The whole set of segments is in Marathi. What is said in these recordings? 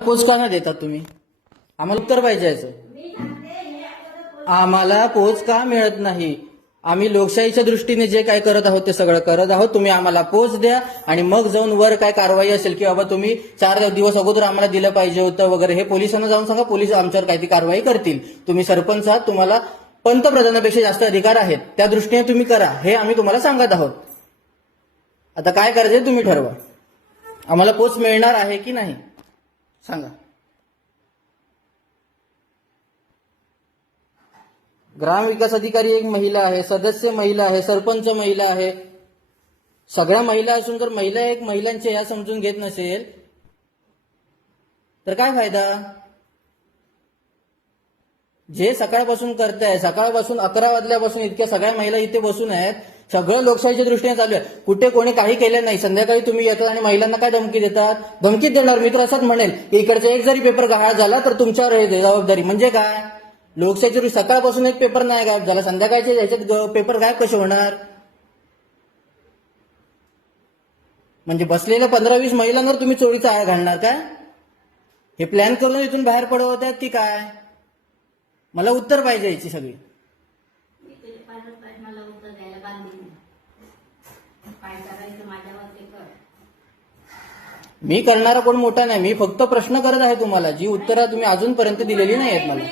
पोच का नाही देतात तुम्ही? आम्हाला उत्तर पाहिजे याचं. आम्हाला पोच का मिळत नाही? आम्ही लोकशाहीच्या दृष्टीने जे काय करत आहोत ते सगळं करत आहोत. तुम्ही आम्हाला पोच द्या आणि मग जाऊन वर काय कारवाई असेल की बाबा तुम्ही 4 दिवस अगोदर आम्हाला दिलं पाहिजे होतं वगैरे हे पोलिसांना जाऊन सांगा. पोलीस आमच्यावर काही कारवाई करतील. तुम्ही सरपंच आहात, तुम्हाला पंतप्रधानापेक्षा जास्त अधिकार आहेत, त्या दृष्टीने तुम्ही करा हे आम्ही तुम्हाला सांगत आहोत. आता काय करायचं तुम्ही ठरवा. आम्हाला पोच मिळणार आहे की नाही सांगा. ग्रामविकास अधिकारी एक महिला आहे, सदस्य महिला आहे, सरपंच महिला आहे. सगळ्या महिला असून जर महिला एक महिलांचे ह्या समजून घेत नसेल तर काय फायदा? जे सकाळपासून करताय, सकाळपासून 11 वाजल्यापासून इतक्या सगळ्या महिला इथे बसून आहेत, सगळं लोकशाहीच्या दृष्टीने चालू आहे. कुठे कोणी काही केलं नाही. संध्याकाळी तुम्ही येतात आणि महिलांना काय धमकी देतात? धमकीच देणार. मी तर असंच म्हणेल की इकडचा एक जरी पेपर गहाळ झाला तर तुमच्यावर हे जबाबदारी. म्हणजे काय? लोकशाहीच्या दृष्टी सकाळपासून एक पेपर नाही गायब झाला, संध्याकाळच्या ह्याच्यात पेपर गायब कसे होणार? म्हणजे बसलेल्या 15-20 महिलांवर तुम्ही चोरीचा आळ घालणार काय? हे प्लॅन करून इथून बाहेर पडवत आहेत की काय? मला उत्तर पाहिजे याची सगळी. मी करणारा कोण मोठा नाही. मी फक्त प्रश्न करत आहे तुम्हाला, जी उत्तरं तुम्ही अजूनपर्यंत दिलेली नाही आहेत मला.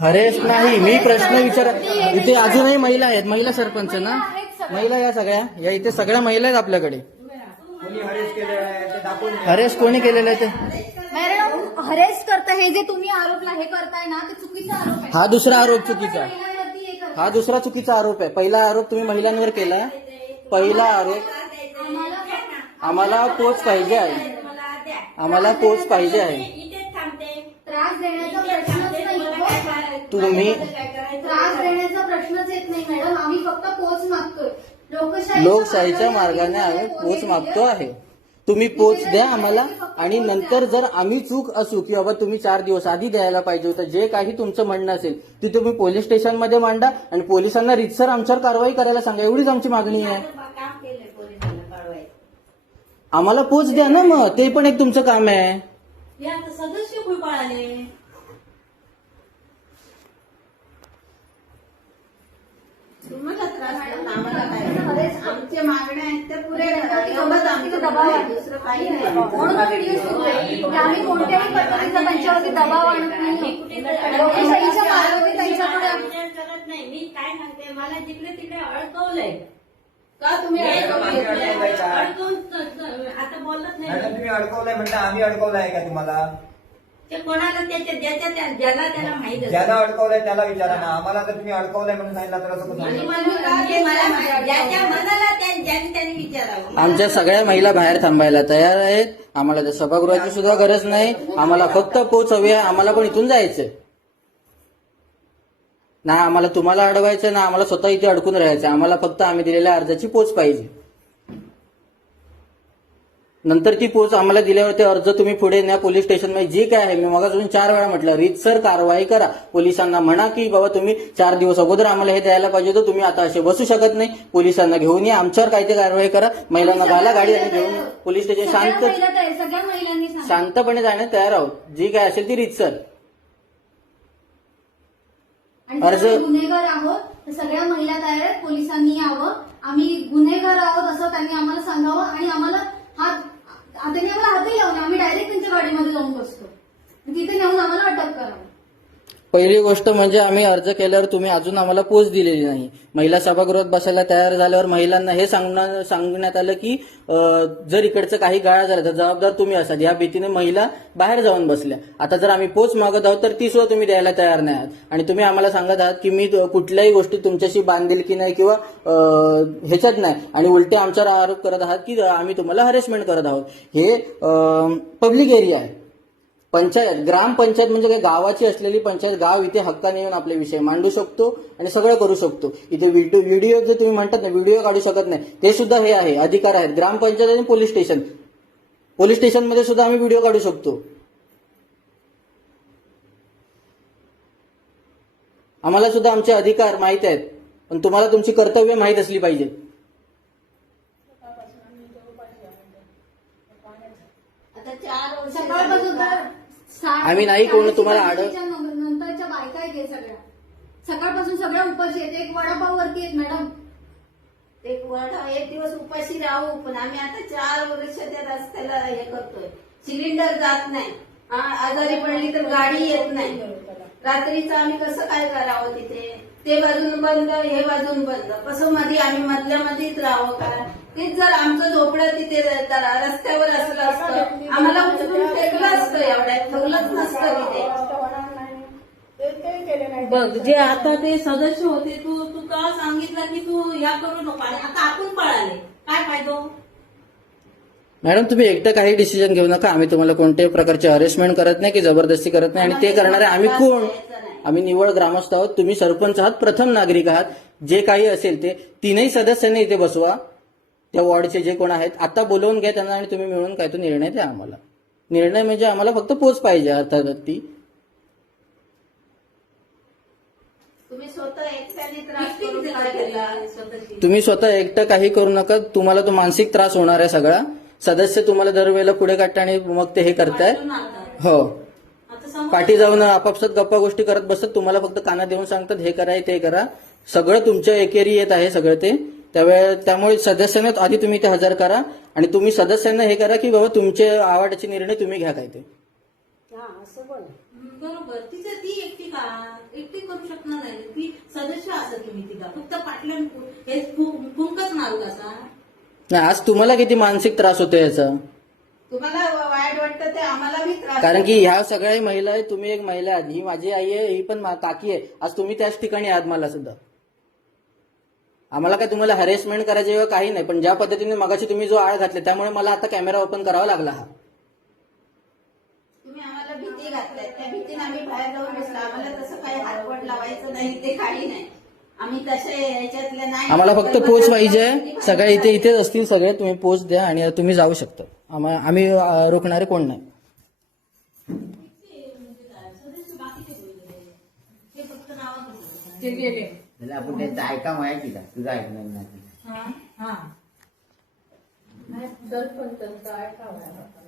हरेश नाही, मी प्रश्न विचारत. इथे अजूनही महिला आहेत. महिला सरपंच ना, महिला या सगळ्या, या इथे सगळ्या महिला आहेत आपल्याकडे. हरेश कोणी केलेलं आहे ते? हरेस करता हे जे तुम्ही आरोपला हे करताय ना ते चुकीचा आरोप आहे. हा दुसरा आरोप चुकीचा. हा दुसरा चुकीचा आरोप आहे. पहिला आरोप तुम्ही महिलांवर केला. पहिला आरोप आम्हाला पोच पाहिजे आहे. आम्हाला पोच पाहिजे आहे. त्रास देण्याचा प्रश्नच नाही. तुम्ही त्रास देण्याचा प्रश्नच येत नाही मॅडम. आम्ही फक्त पोच मागतोय. लोकशाहीच्या मार्गाने आम्ही पोच मागतो आहे. तुम्ही पोच द्या आम्हाला आणि नंतर जर आम्ही चूक असू की बाबा तुम्ही 4 दिवस आधी द्यायला पाहिजे होतं, जे काही तुमचं म्हणणं असेल ते तुम्ही पोलीस स्टेशनमध्ये मांडा आणि पोलिसांना रीतसर आमच्यावर कारवाई करायला सांगा. एवढीच आमची मागणी आहे. आम्हाला पोच द्या ना, मग ते पण एक तुमचं काम आहे. सदस्य भूपाळाले तुम्हाला त्रास आम्हाला काय आमच्या मागण्या आहेत त्या पुरे दबाव आहे. दुसरं काही नाही. म्हणून आम्ही कोणत्याही पद्धतीचा त्यांच्यावरती दबाव आणत नाही. लोकशाहीच्या मार्गाने त्यांच्याकडे करत नाही. मी काय म्हणते, मला जिकडे तिकडे अडकवलंय का? तुम्ही अडकवून आता बोलत नाही. तुम्ही अडकवलंय म्हणता, आम्ही अडकवलंय का तुम्हाला? ते कोणाला ज्याला त्याला माहित आहे. ज्याला अडकवलंय त्याला विचारा ना. आम्हाला तर तुम्ही अडकवलंय म्हणून सांगितलं तर असं कसं? ज्याच्या मनाला त्यांनी विचारावं. आमच्या सगळ्या महिला बाहेर थांबायला तयार आहेत. आम्हाला त्या सभागृहाची सुद्धा गरज नाही. आम्हाला फक्त पोच हवी आहे. आम्हाला पण इथून जायचंय ना. आम्हाला तुम्हाला अडवायचं ना, आम्हाला स्वतः इथे अडकून राहायचं. आम्हाला फक्त आम्ही दिलेल्या अर्जाची पोच पाहिजे. नंतर ती पोच आम्हाला दिल्यावर ते अर्ज तुम्ही पुढे न्या पोलीस स्टेशनमध्ये. जे काय आहे, मी मगापासून 4 वेळा म्हटलं, रीतसर कारवाई करा. पोलिसांना म्हणा की बाबा तुम्ही 4 दिवस अगोदर आम्हाला हे द्यायला पाहिजे होतं, तुम्ही आता असे बसू शकत नाही. पोलिसांना घेऊन या, आमच्यावर काय ते कारवाई करा. महिलांना घाला गाडी आणि घेऊन पोलीस स्टेशन सगळ्या महिलांनी शांतपणे जाण्यास तयार आहोत. जी काय असेल ती रीतसर. अर्ज गुन्हेगार आहोत तर सगळ्या महिला तयार आहेत. पोलिसांनी यावं, आम्ही गुन्हेगार आहोत असं त्यांनी आम्हाला सांगावं आणि आम्हाला त्यांनी आम्हाला हातही लावले. आम्ही डायरेक्ट त्यांच्या गाडीमध्ये जाऊन बसतो. तिथे नेऊन आम्हाला अटक करावं. पहिली गोष्ट म्हणजे आम्ही अर्ज केल्यावर तुम्ही अजून आम्हाला पोच दिलेली नाही. महिला सभागृहात बसायला तयार झाल्यावर महिलांना हे सांगण्यात आलं की जर इकडचं काही गाळा झाला तर जबाबदार तुम्ही असाल. या भीतीने महिला बाहेर जाऊन बसल्या. आता जर आम्ही पोच मागत आहोत तर ती सुद्धा तुम्ही द्यायला तयार नाही आहात. आणि तुम्ही आम्हाला सांगत आहात की मी कुठल्याही गोष्टी तुमच्याशी बांधील की नाही किंवा ह्याच्यात नाही, आणि उलटे आमच्यावर आरोप करत आहात की आम्ही तुम्हाला हरेसमेंट करत आहोत. हे पब्लिक एरिया आहे. पंचायत, ग्रामपंचायत म्हणजे काही गावाची असलेली पंचायत. गाव इथे हक्काने येऊन आपले विषय मांडू शकतो आणि सगळं करू शकतो. इथे व्हिडिओ जे तुम्ही म्हणतात ना, व्हिडिओ काढू शकत नाही, ते सुद्धा हे आहे, अधिकार आहेत. ग्रामपंचायत आणि पोलीस स्टेशन. पोलीस स्टेशनमध्ये सुद्धा आम्ही व्हिडिओ काढू शकतो. आम्हाला सुद्धा आमचे अधिकार माहित आहेत, पण तुम्हाला तुमची कर्तव्य माहीत असली पाहिजे. आता 4 वर्ष सकाळपासून तर आम्ही नाही कोण तुम्हाला नंतरच्या बायका आहेत हे सगळ्या सकाळपासून सगळ्या उपाशी आहेत. एक वडापाव वरती आहेत मॅडम. एक दिवस उपाशी राहू, पण आम्ही आता 4 वर्ष त्या रस्त्याला हे करतोय. सिलेंडर जात नाही, आजारी पडली तर गाडी येत नाही. रात्रीचं आम्ही कसं काय करावं तिथे? ते बाजून बंद, हे बाजून बंद, कसं मध्ये आम्ही मधल्या मध्येच राहावं का? तेच जर आमचं झोपडं तिथे रस्त्यावर असलं असतं, आम्हाला उचलून फेकलं असतं, एवढ्यात ठेवलंच नसतं तिथे. बघ, जे आता ते सदस्य होते, तू का सांगितलं की तू या करू नको, आणि आता आपण पळाले, काय फायदा? मॅडम तुम्ही एकटं काही डिसिजन घेऊ नका. आम्ही तुम्हाला कोणत्याही प्रकारचे हरेसमेंट करत नाही की जबरदस्ती करत नाही. आणि ते करणारे आम्ही कोण? आम्ही निवड ग्रामस्थ आहोत. तुम्ही सरपंच आहात, प्रथम नागरिक आहात. जे काही असेल ते 3ही सदस्यांनी इथे बसवा, त्या वॉर्डचे जे कोण आहेत. आता बोलवून घ्या त्यांना आणि तुम्ही मिळून काय तो निर्णय द्या आम्हाला. निर्णय म्हणजे आम्हाला फक्त पोच पाहिजे अर्थात ती. तुम्ही स्वतः एकट्याने त्रास करून काय केला? स्वतःची तुम्ही स्वतः एकटं काही करू नका. तुम्हाला तो मानसिक त्रास होणार आहे सगळा. सदस्य तुम्हाला दरवेळेला पुढे काढता आणि मग ते हे करताय. हो, आता समोर पाठी जाऊन आपापसात गप्पा गोष्टी करत बसतात. तुम्हाला फक्त काना देऊन सांगतात हे करा ते करा. सगळं तुमच्या एकेरी येत आहे सगळं ते. त्यामुळे सदस्यांना आधी तुम्ही ते हजर करा आणि तुम्ही सदस्यांना हे करा की बाबा तुमचे आवडीचे निर्णय तुम्ही घ्या काय ते. बरोबर. तिचं ती एकटी करू शकणार नाही. ती सदस्य असं तुम्ही तिला फक्त पाटल्या हे फुंकच मारू कसा? नाही, आज तुम्हाला किती मानसिक त्रास होतो याचा? तुम्हाला वाईट वाटतं ते आम्हाला बी त्रास. कारण की ह्या सगळ्या महिला आहेत, तुम्ही एक महिला आहात, ही माझी आई आहे, ही पण काकी आहे. आज तुम्ही त्याच ठिकाणी आहात. मला सुद्धा आम्हाला काय तुम्हाला हॅरेसमेंट करायचे किंवा काही नाही, पण ज्या पद्धतीने मगाशी तुम्ही जो आळ घातले त्यामुळे मला आता कॅमेरा ओपन करावा लागला. हा तुम्ही आम्हाला भीती घातल्यात, त्या भीतीने आम्ही बाहेर जाऊन बसलो. आम्हाला तसं काही हातवट लावायचं नाही, ते काही नाही. आम्ही तसे ह्याच्यातले नाही. आम्हाला फक्त पोच पाहिजे. सगळे इथेच असतील सगळे. तुम्ही पोच द्या आणि तुम्ही जाऊ शकता. आम्ही रोखणारे कोण नाही. आपण त्यांचं ऐका माहिती का? तुझं ऐकणार नाही. सरपंच ऐकावं.